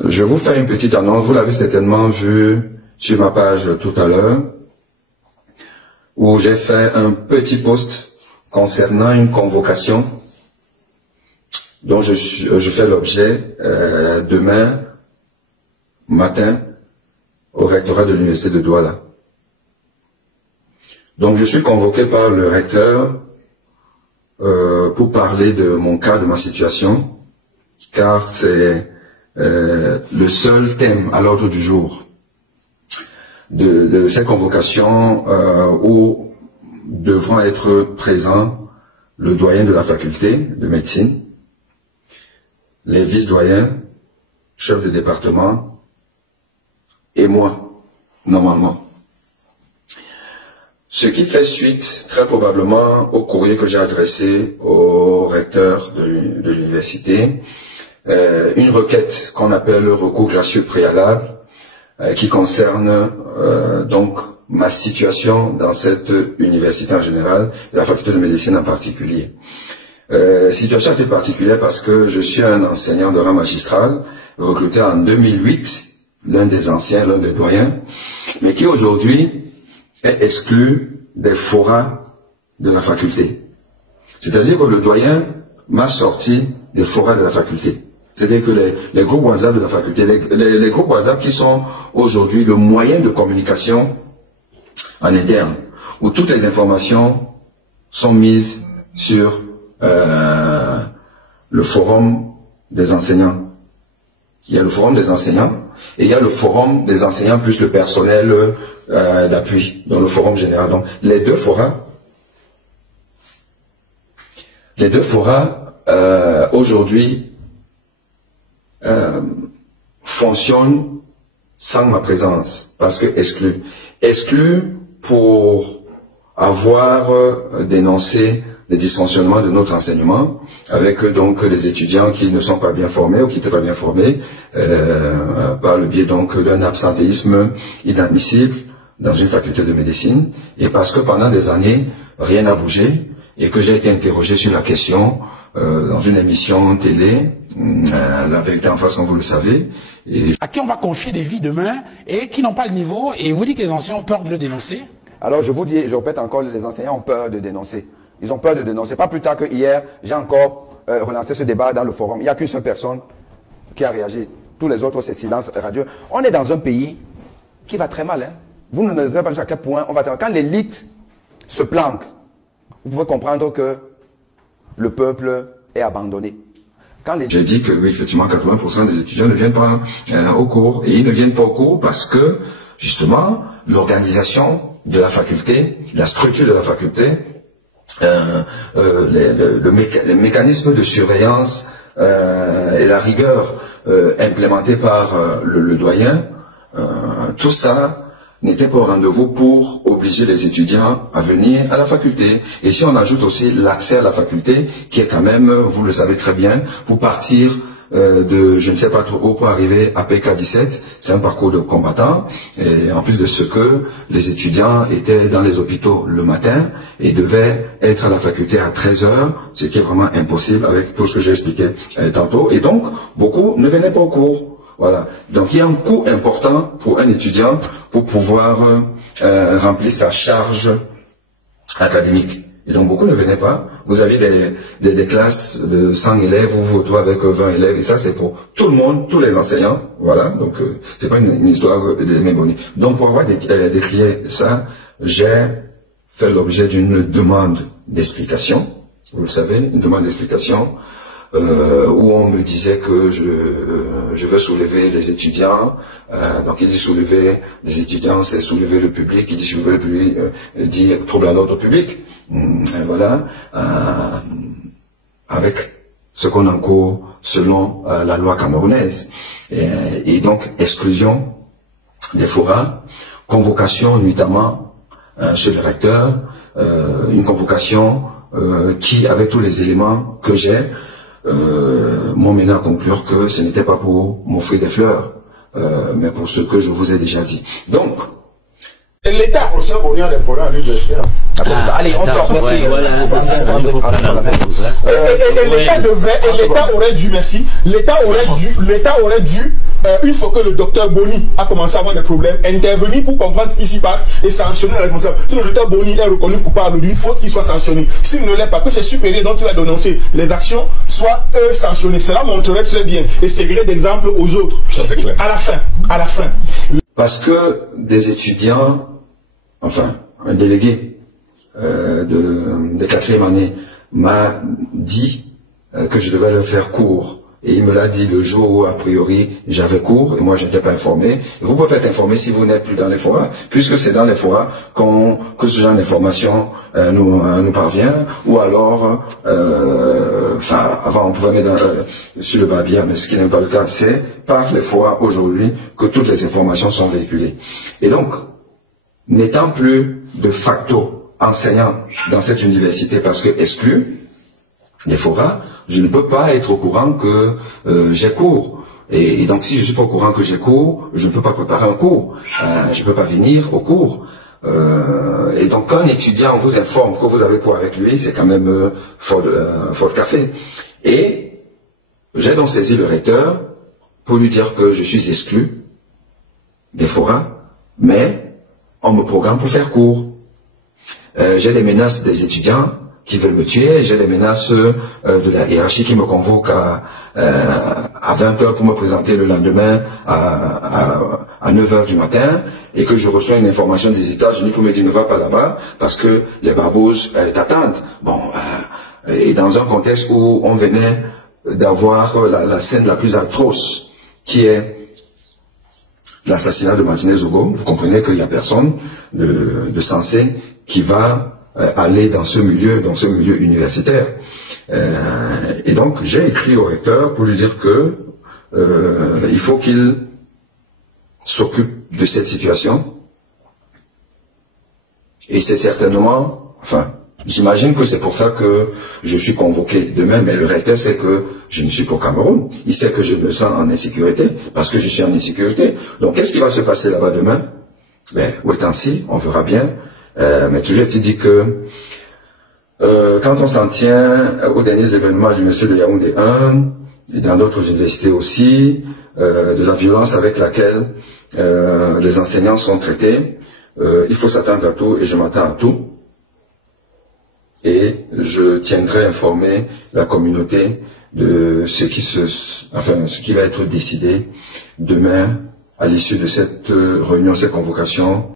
je vous fais une petite annonce. Vous l'avez certainement vu sur ma page tout à l'heure, où j'ai fait un petit post concernant une convocation dont je fais l'objet demain matin au rectorat de l'université de Douala. Donc je suis convoqué par le recteur pour parler de mon cas, de ma situation, car c'est le seul thème à l'ordre du jour de cette convocation où devront être présents le doyen de la faculté de médecine, les vice-doyens, chefs de département et moi, normalement. Ce qui fait suite, très probablement, au courrier que j'ai adressé au recteur de l'université, une requête qu'on appelle le recours gracieux préalable, qui concerne donc ma situation dans cette université en général, et la faculté de médecine en particulier. Situation assez particulière parce que je suis un enseignant de rang magistral, recruté en 2008, l'un des anciens, l'un des doyens, mais qui aujourd'hui est exclu des forats de la faculté. C'est-à-dire que le doyen m'a sorti des forats de la faculté. C'est-à-dire que les groupes WhatsApp de la faculté, les groupes WhatsApp qui sont aujourd'hui le moyen de communication en interne, où toutes les informations sont mises sur le forum des enseignants. Il y a le forum des enseignants et il y a le forum des enseignants plus le personnel d'appui, dans le forum général. Donc les deux forats aujourd'hui fonctionnent sans ma présence, parce que exclus pour avoir dénoncé les dysfonctionnements de notre enseignement, avec donc des étudiants qui ne sont pas bien formés ou qui n'étaient pas bien formés, par le biais donc d'un absentéisme inadmissible dans une faculté de médecine, et parce que pendant des années, rien n'a bougé, et que j'ai été interrogé sur la question dans une émission télé, La Vérité en face, comme vous le savez. Et à qui on va confier des vies demain, et qui n'ont pas le niveau, et vous dites que les enseignants ont peur de le dénoncer? Alors je vous dis, je répète encore, les enseignants ont peur de dénoncer. Ils ont peur de dénoncer. Pas plus tard que hier, j'ai encore relancé ce débat dans le forum. Il n'y a qu'une seule personne qui a réagi. Tous les autres, c'est silence radio. On est dans un pays qui va très mal. Hein. Vous ne savez pas à quel point on va très mal. Quand l'élite se planque, vous pouvez comprendre que le peuple est abandonné. J'ai dit que oui, effectivement, 80% des étudiants ne viennent pas au cours. Et ils ne viennent pas au cours parce que, justement, l'organisation de la faculté, la structure de la faculté, les mécanismes de surveillance et la rigueur implémentée par le doyen, tout ça n'était pas au rendez-vous pour obliger les étudiants à venir à la faculté. Et si on ajoute aussi l'accès à la faculté, qui est quand même, vous le savez très bien, pour partir de je ne sais pas trop où pour arriver à PK17, c'est un parcours de combattant, et en plus de ce que les étudiants étaient dans les hôpitaux le matin et devaient être à la faculté à 13 h, ce qui est vraiment impossible avec tout ce que j'ai expliqué tantôt, et donc beaucoup ne venaient pas au cours. Voilà. Donc il y a un coût important pour un étudiant pour pouvoir remplir sa charge académique. Et donc beaucoup ne venaient pas. Vous aviez des classes de 100 élèves, vous vous retrouvez avec 20 élèves, et ça c'est pour tout le monde, tous les enseignants. Voilà, donc c'est pas une histoire de mémonie. Donc pour avoir décrié ça, j'ai fait l'objet d'une demande d'explication. Vous le savez, une demande d'explication où on me disait que je veux soulever les étudiants. Donc il dit soulever les étudiants, c'est soulever le public. Il dit soulever le public, dit trouble à l'ordre public. Voilà, avec ce qu'on encourt selon la loi camerounaise. Et donc exclusion des forats, convocation nuitamment chez le recteur, une convocation qui, avec tous les éléments que j'ai, m'ont mené à conclure que ce n'était pas pour m'offrir des fleurs, mais pour ce que je vous ai déjà dit. Donc, L'État. Professeur Boni a des problèmes à l'université. Allez, on sort. Merci. Et l'État devrait, et l'État aurait dû, merci, l'État aurait dû, une fois que le docteur Boni a commencé à avoir des problèmes, intervenir pour comprendre ce qui s'y passe et sanctionner le responsable. Si le docteur Boni est reconnu coupable d'une faute, qu'il soit sanctionné. S'il ne l'est pas, que ses supérieurs dont il a dénoncé les actions soient eux sanctionnés. Cela montrerait très bien et servirait d'exemple aux autres. Ça c'est clair. À la fin. Parce que des étudiants, enfin, un délégué de 4e année m'a dit que je devais leur faire cours. Et il me l'a dit le jour où, a priori, j'avais cours, et moi, je n'étais pas informé. Et vous pouvez pas être informé si vous n'êtes plus dans les forats, puisque c'est dans les forats que ce genre d'information nous parvient, ou alors, enfin, avant, on pouvait mettre sur le babillard, mais ce qui n'est pas le cas, c'est par les forats aujourd'hui que toutes les informations sont véhiculées. Et donc, n'étant plus de facto enseignant dans cette université parce que exclu des forats, je ne peux pas être au courant que j'ai cours. Et donc si je suis pas au courant que j'ai cours, je ne peux pas préparer un cours. Je ne peux pas venir au cours. Et donc quand un étudiant vous informe que vous avez cours avec lui, c'est quand même fort de café. Et j'ai donc saisi le recteur pour lui dire que je suis exclu des forats, mais on me programme pour faire cours. J'ai des menaces des étudiants qui veulent me tuer, j'ai des menaces de la hiérarchie qui me convoque à 20h pour me présenter le lendemain à 9h du matin, et que je reçois une information des États-Unis pour me dire ne va pas là-bas parce que les barboses t'attendent. Bon, et dans un contexte où on venait d'avoir la scène la plus atroce qui est l'assassinat de Martinez Ogo, vous comprenez qu'il n'y a personne de sensé qui va aller dans ce milieu universitaire. Et donc j'ai écrit au recteur pour lui dire que il faut qu'il s'occupe de cette situation. Et c'est certainement, enfin, j'imagine que c'est pour ça que je suis convoqué demain, mais le recteur sait que je ne suis pas au Cameroun. Il sait que je me sens en insécurité, parce que je suis en insécurité. Donc qu'est-ce qui va se passer là-bas demain? Ben, wait and see, on verra bien. Mais toujours tu dis que quand on s'en tient aux derniers événements à l'université de Yaoundé 1 et dans d'autres universités aussi, de la violence avec laquelle les enseignants sont traités, il faut s'attendre à tout et je m'attends à tout. Et je tiendrai informer la communauté de ce qui va être décidé demain à l'issue de cette réunion, cette convocation.